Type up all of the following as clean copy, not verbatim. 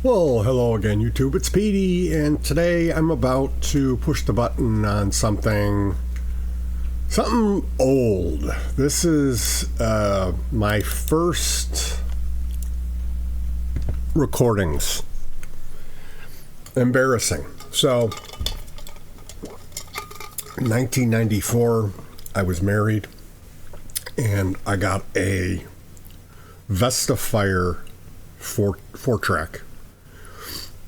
Well, hello again, YouTube. It's Petey, and today I'm about to push the button on something old. This is my first recordings. Embarrassing. So, in 1994, I was married, and I got a Vestax 4-track.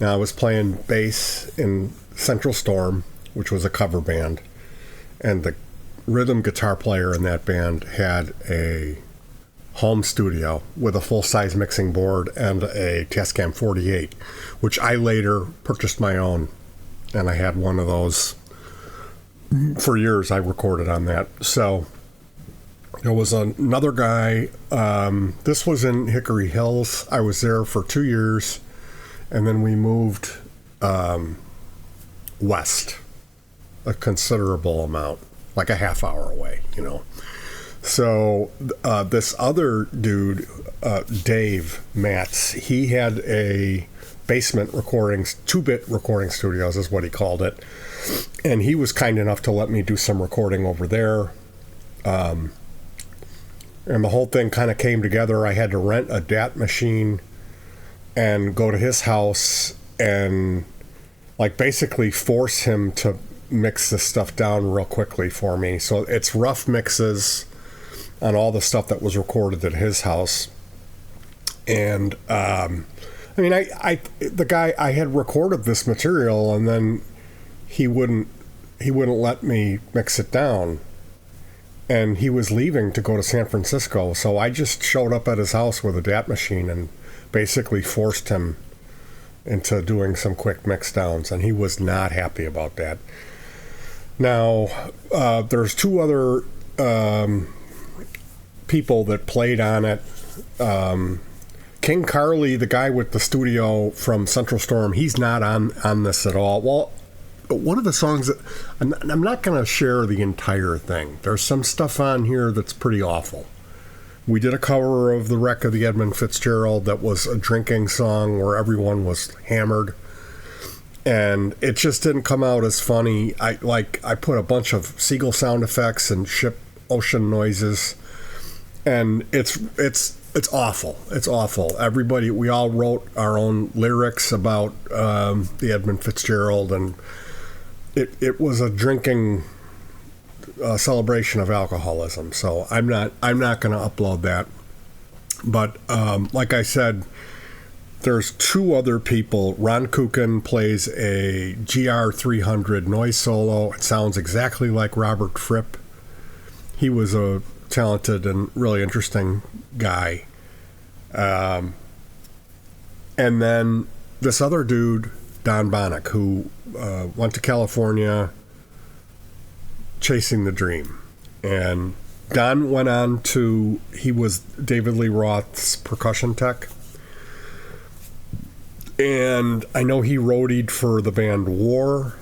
Now, I was playing bass in Central Storm, which was a cover band, and the rhythm guitar player in that band had a home studio with a full-size mixing board and a Tascam 48, which I later purchased my own, and I had one of those. For years, I recorded on that. So, there was another guy, this was in Hickory Hills. I was there for 2 years. And then we moved west a considerable amount, like a half hour away, you know. So this other dude, Dave Matz, he had a basement recordings, 2-bit recording studios is what he called it. And he was kind enough to let me do some recording over there. And the whole thing kind of came together. I had to rent a DAT machine and go to his house and like basically force him to mix this stuff down real quickly for me. So it's rough mixes on all the stuff that was recorded at his house. And I mean, the guy, I had recorded this material, and then he wouldn't let me mix it down. And he was leaving to go to San Francisco, so I just showed up at his house with a DAT machine and basically forced him into doing some quick mix downs, and he was not happy about that. Now, there's 2 other people that played on it. King Carley, the guy with the studio from Central Storm, he's not on this at all. Well, one of the songs that I'm not going to share the entire thing. There's some stuff on here that's pretty awful. We did a cover of The Wreck of the Edmund Fitzgerald that was a drinking song where everyone was hammered. And it just didn't come out as funny. I put a bunch of seagull sound effects and ship ocean noises. And it's awful. It's awful. Everybody, we all wrote our own lyrics about the Edmund Fitzgerald, and it was a drinking celebration of alcoholism. So I'm not going to upload that. But like I said, there's 2 other people. Ron Kucan plays a Gr300 noise solo. It sounds exactly like Robert Fripp. He was a talented and really interesting guy. And then this other dude, Don Bonnick, who went to California chasing the dream. And Don went on to, he was David Lee Roth's percussion tech. And I know he roadied for the band War.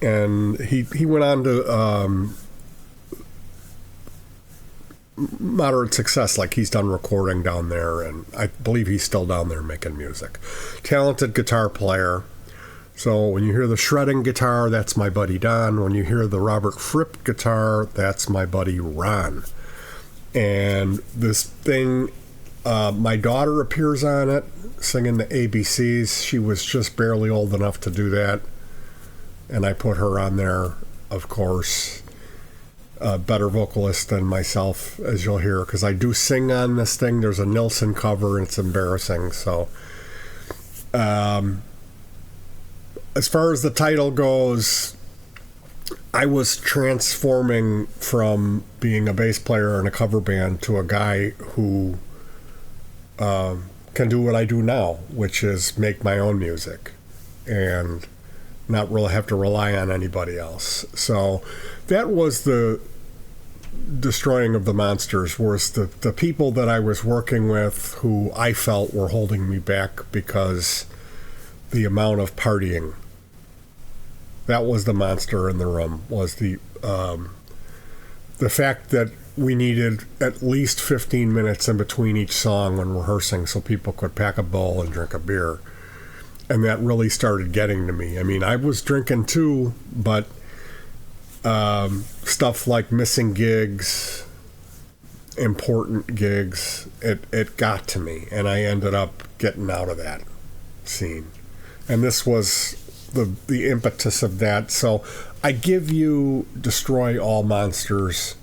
And he went on to moderate success, like he's done recording down there, and I believe he's still down there making music. Talented guitar player. So when you hear the shredding guitar, that's my buddy Don. When you hear the Robert Fripp guitar, that's my buddy Ron. And this thing, my daughter appears on it, singing the ABCs. She was just barely old enough to do that. And I put her on there, of course. A better vocalist than myself, as you'll hear, because I do sing on this thing. There's a Nilsson cover, and it's embarrassing. So, as far as the title goes, I was transforming from being a bass player in a cover band to a guy who can do what I do now, which is make my own music and not really have to rely on anybody else. So that was the destroying of the monsters, was the people that I was working with who I felt were holding me back because the amount of partying. That was the monster in the room, was the fact that we needed at least 15 minutes in between each song when rehearsing so people could pack a bowl and drink a beer. And that really started getting to me. I mean, I was drinking too, but stuff like missing gigs, important gigs, it got to me, and I ended up getting out of that scene. And this was the impetus of that. So I give you Destroy All Monsters.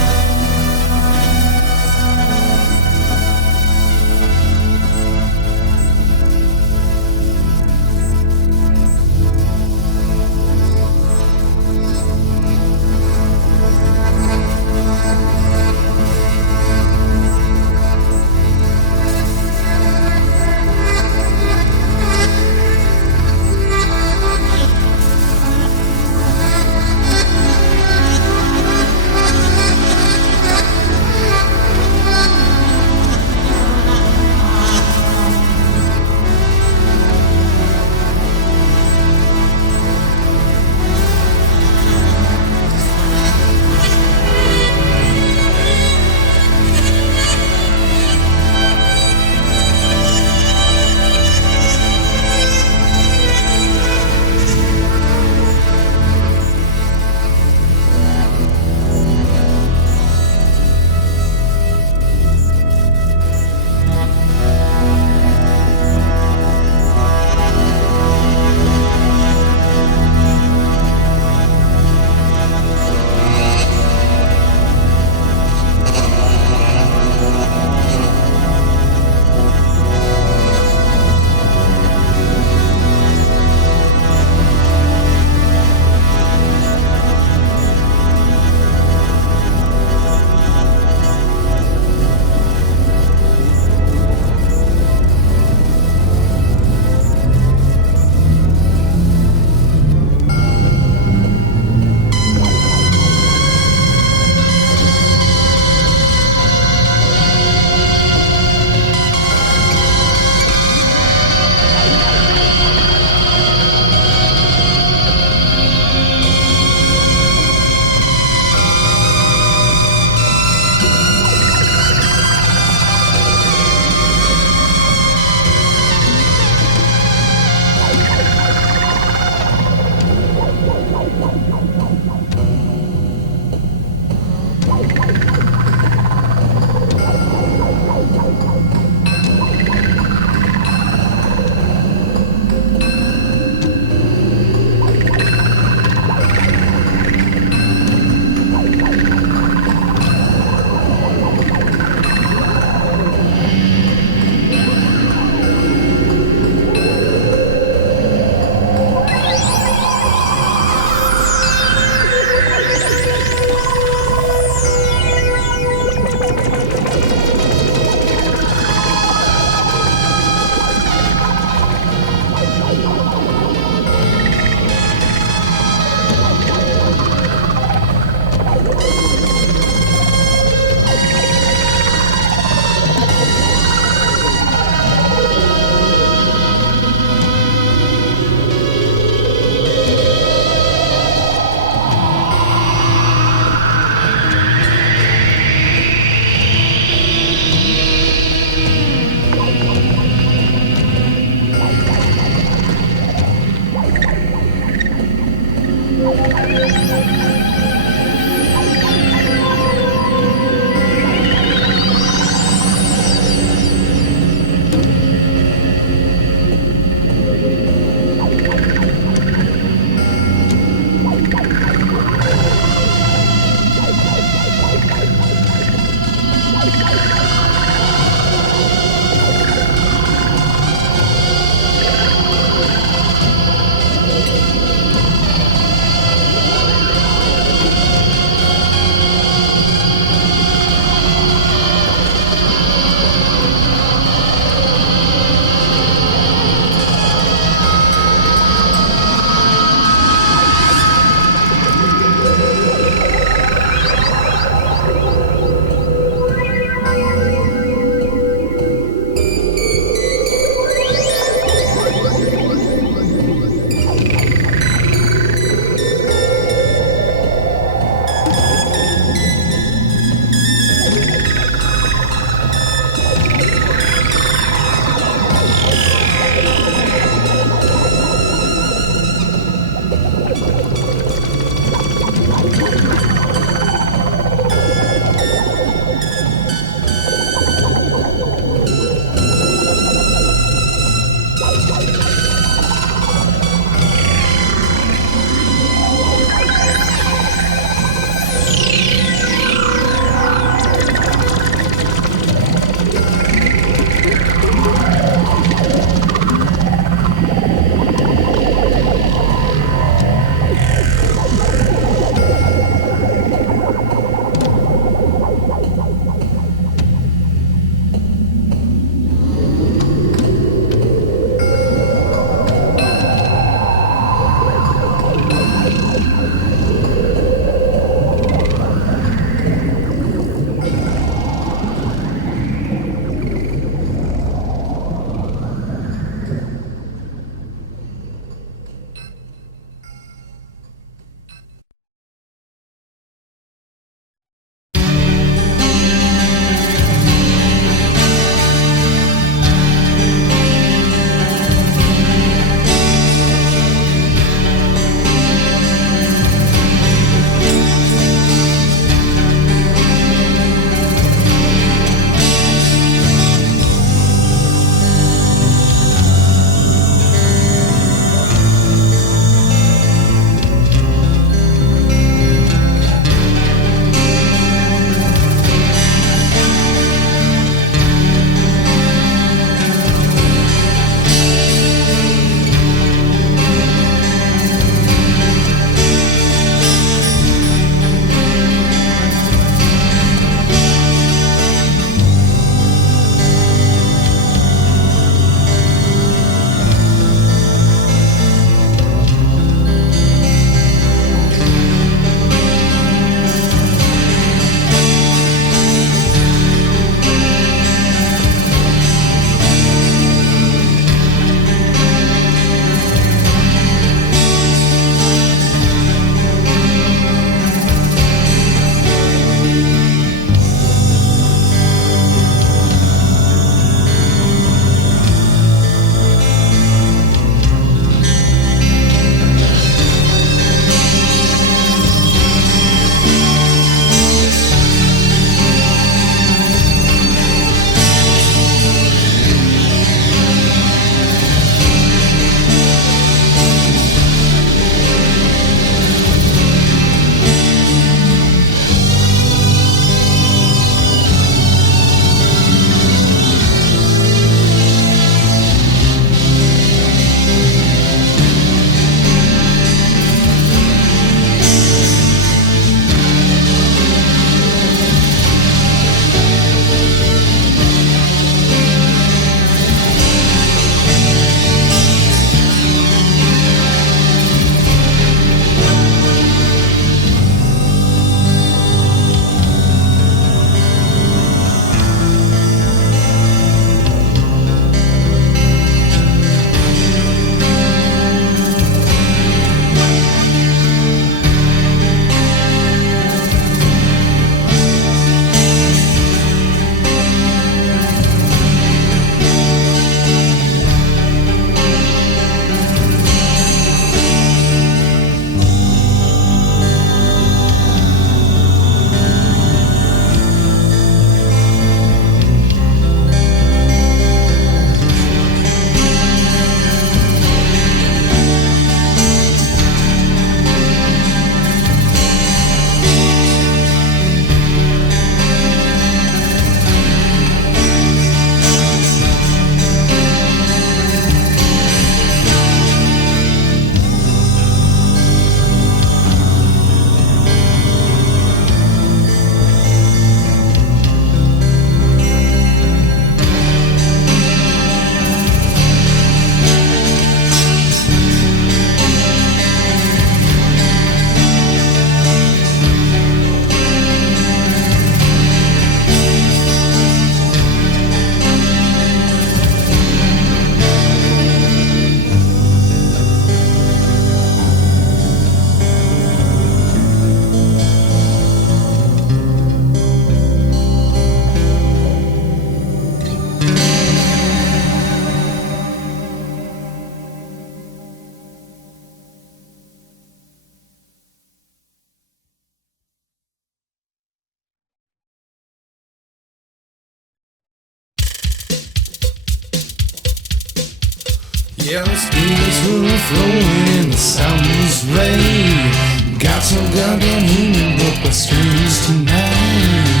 Yellow spirits were flowing and the sound was rain. Got so goddamn human, broke my strings tonight.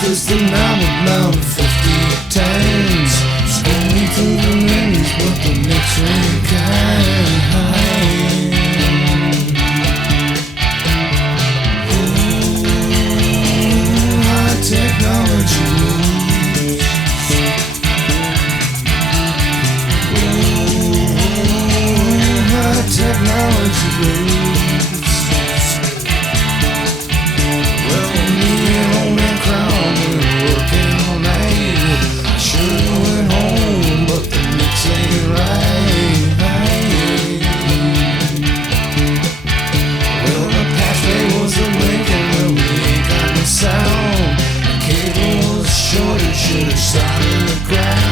Twisting out about 50 times, scrolling through the memories, but the next one kind. High technology. High technology. Well, me and old man Crown were working all night. I sure went home, but the mix ain't right. Well, the pathway was a blinking, well, we ain't got no sound. The cable was short, it should have started in the ground.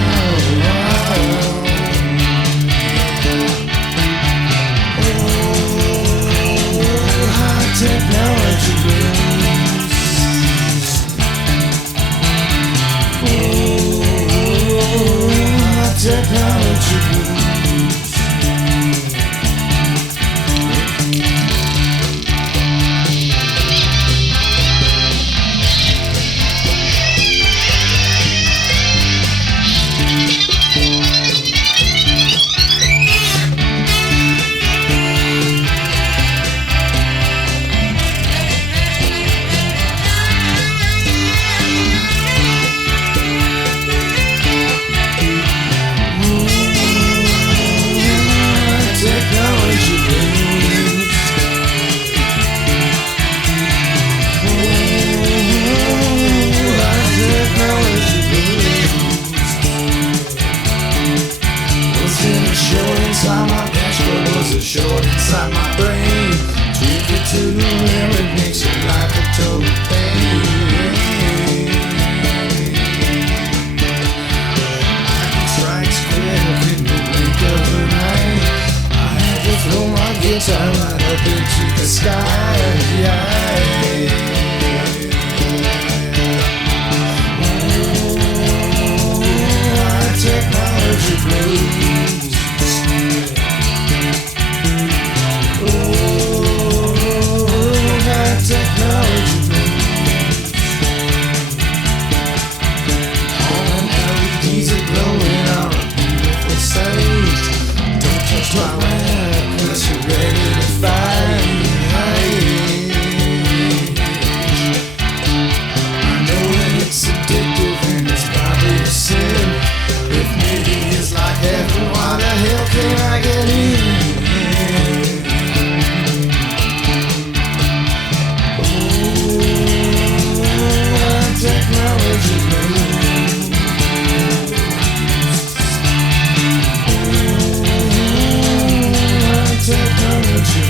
High technology blues. High technology blues. Technology blues. Technology blues. Was it a short inside my dashboard? Was it short inside my brain? Tweak it to the limit, makes your life a total pain. Strikes quick in the blink of an eye. Throw my guitar right up into the sky. High technology blues. High technology blues. All them LEDs are glowing on a beautiful stage. Don't touch my lamp unless you're ready to fight. I know that it's addictive and it's probably a sin. If midi is like heaven, why the hell can't I get in? Technology blues. Technology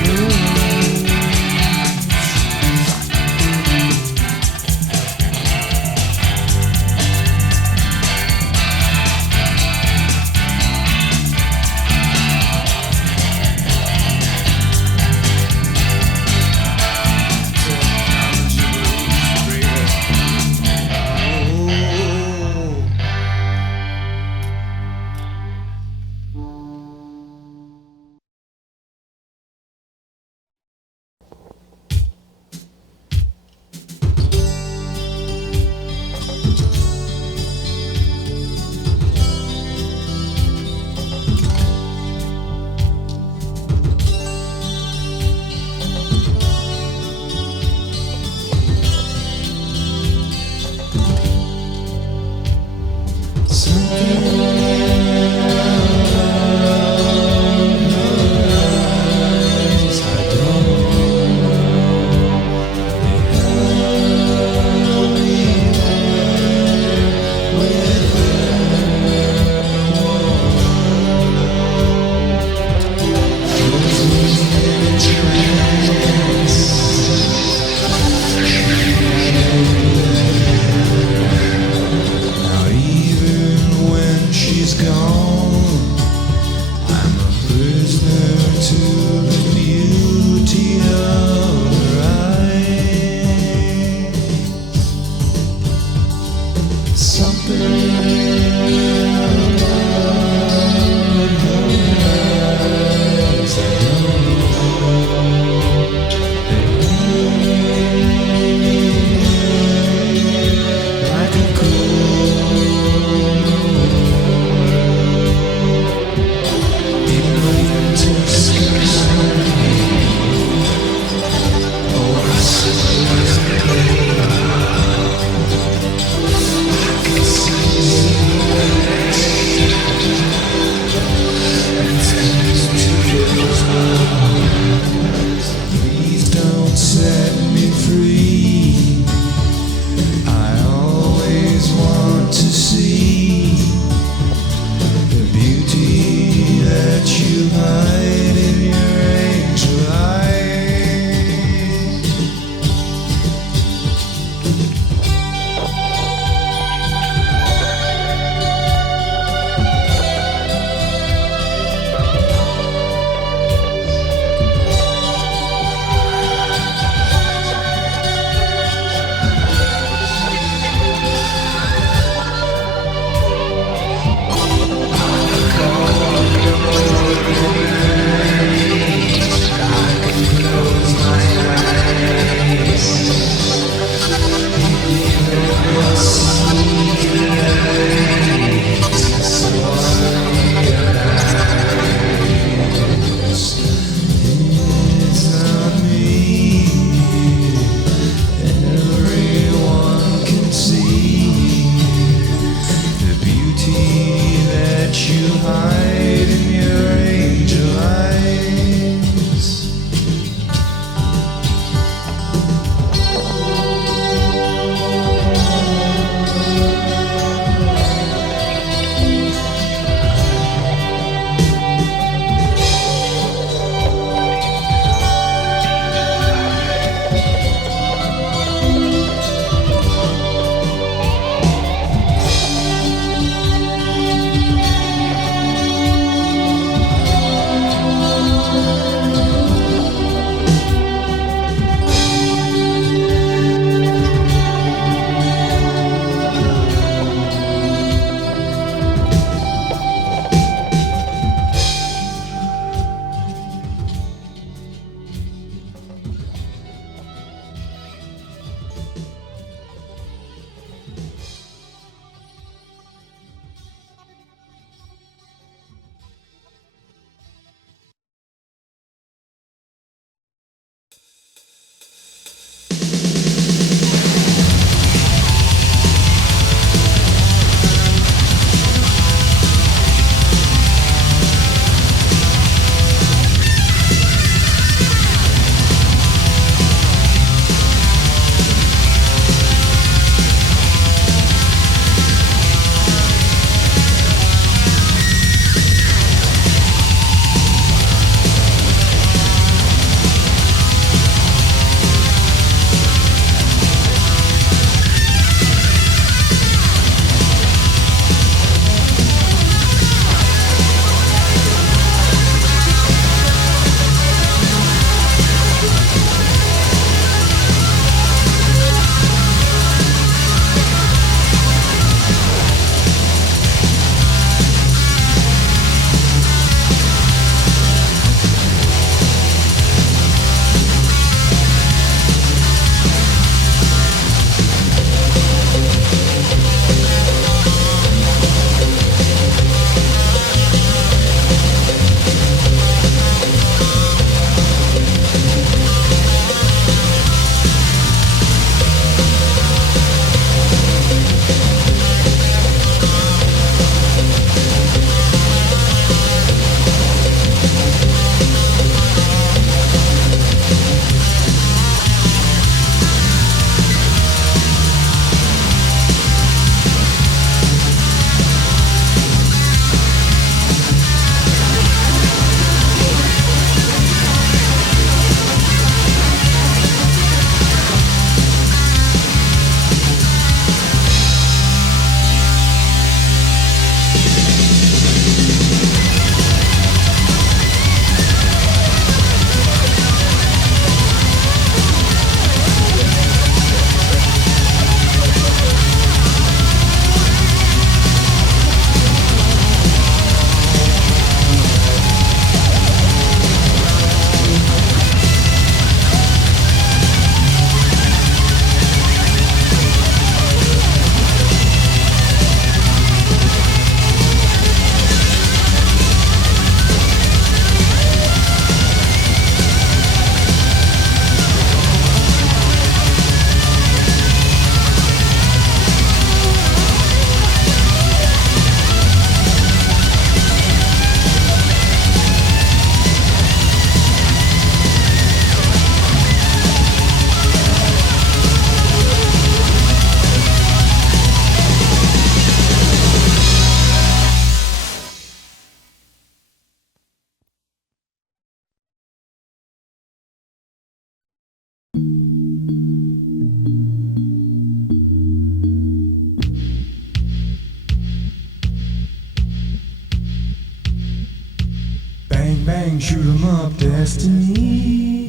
Bang, bang, shoot 'em up, destiny.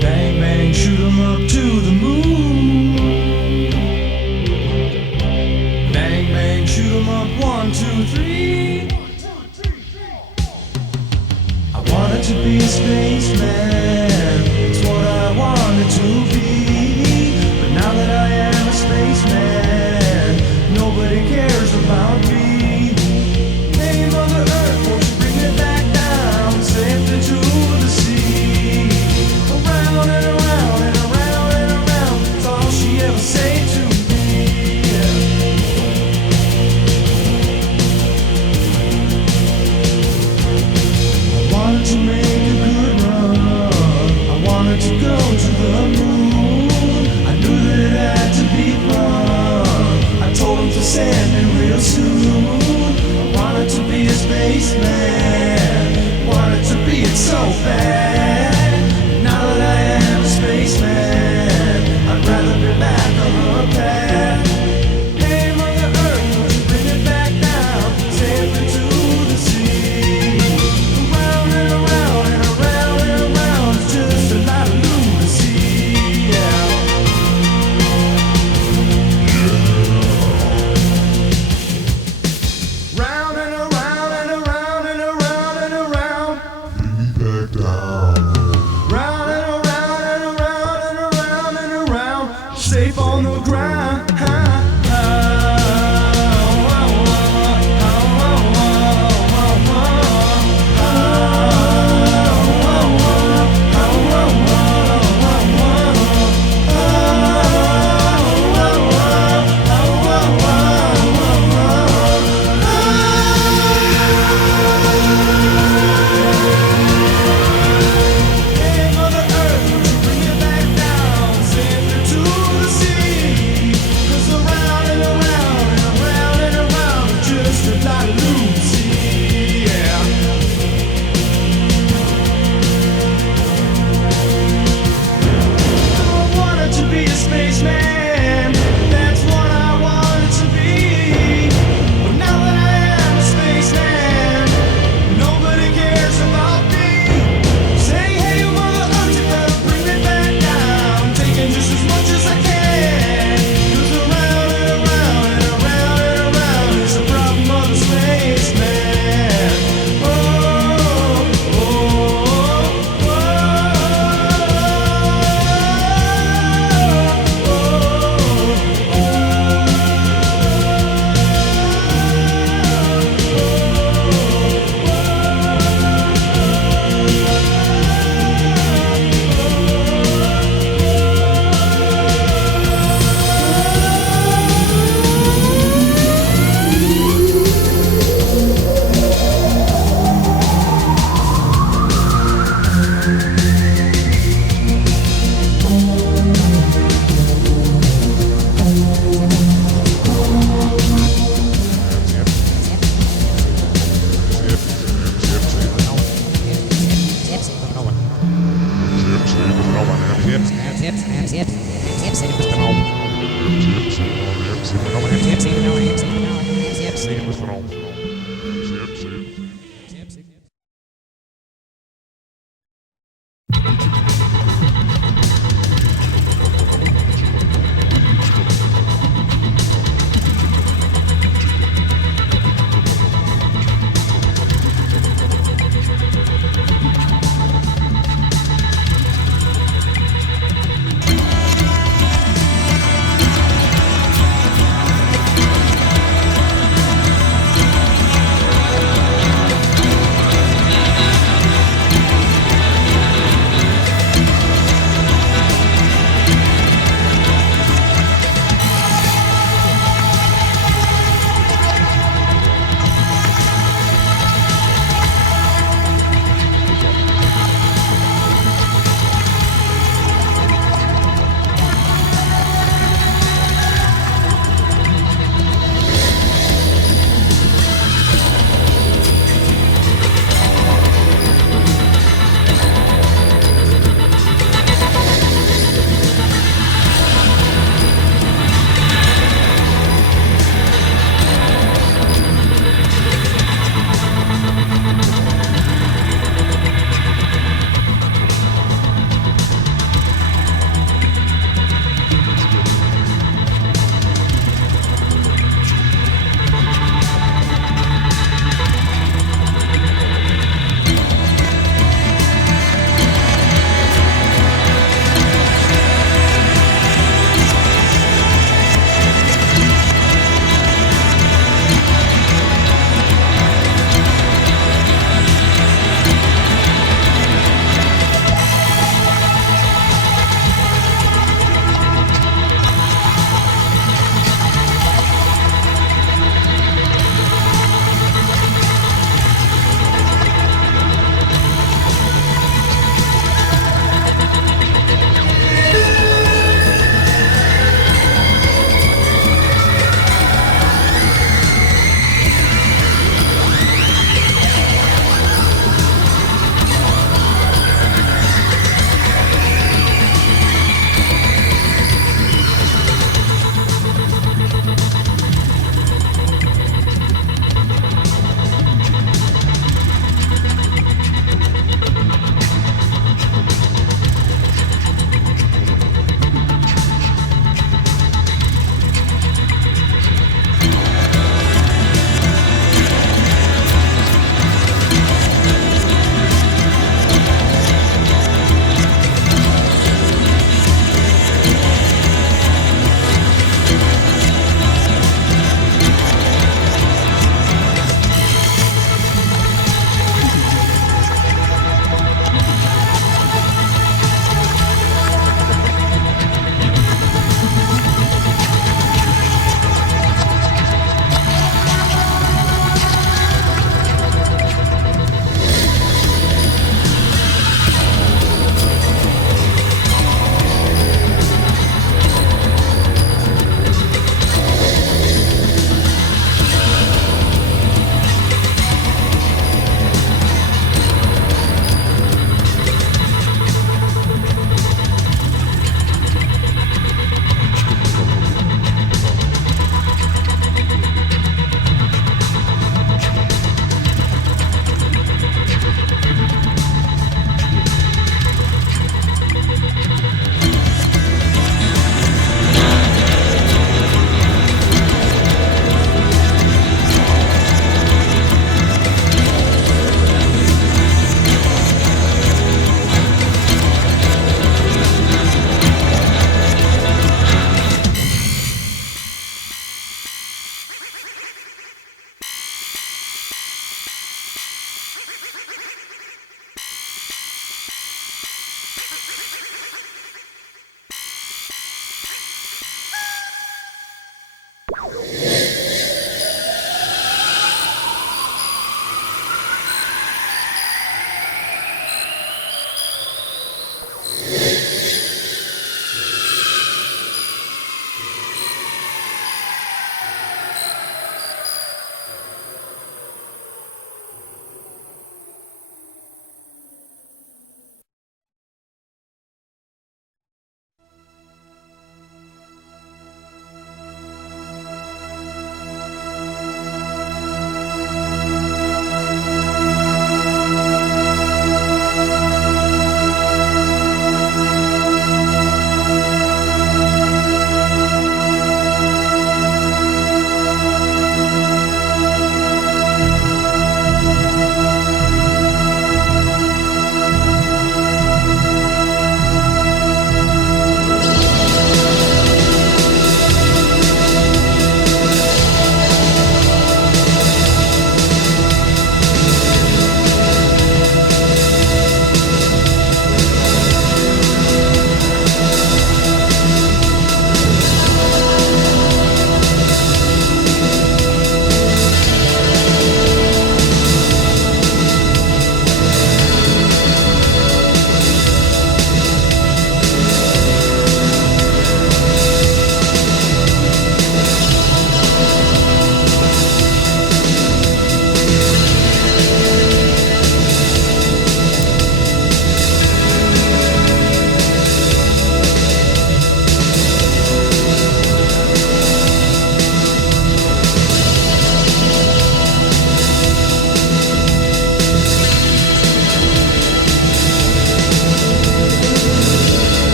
Bang, bang, shoot 'em up to the moon. Bang, bang, shoot 'em up, 1, 2, 3. I wanted to be a spaceman, it's what I wanted to be. But now that I am a spaceman, nobody cares about me. Hey Mother Earth, won't you bring me back down, safe into the sea. Around and around and around and around, that's all she ever said to me. I wanted to make a good run, I wanted to go to the moon. I knew that it had to be fun, I told him to send me real soon. I wanted to be a spaceman, wanted to be it so bad. Now that I am a spaceman, I'd rather be back on the path. Hey Mother Earth, won't you bring it back down, safe into the sea. Around and around and around and around, it's just a lot of lunacy, yeah. Round and around and around and around and around. Back down. Round and around and around and around and around. Safe on the ground. Hey Mother Earth, won't you bring it back down, safe into the sea. 'Cause around and around and around and around, just a lot of lunacy, yeah. I wanted to be a spaceman, that's what I wanted to be. But now that I am a spaceman, nobody cares about me. Say, hey Mother Earth, you better bring me back down, taking just as much as I can. 'Cause around and around and around and around is the problem of the spaceman. Oh, oh, oh, Tips.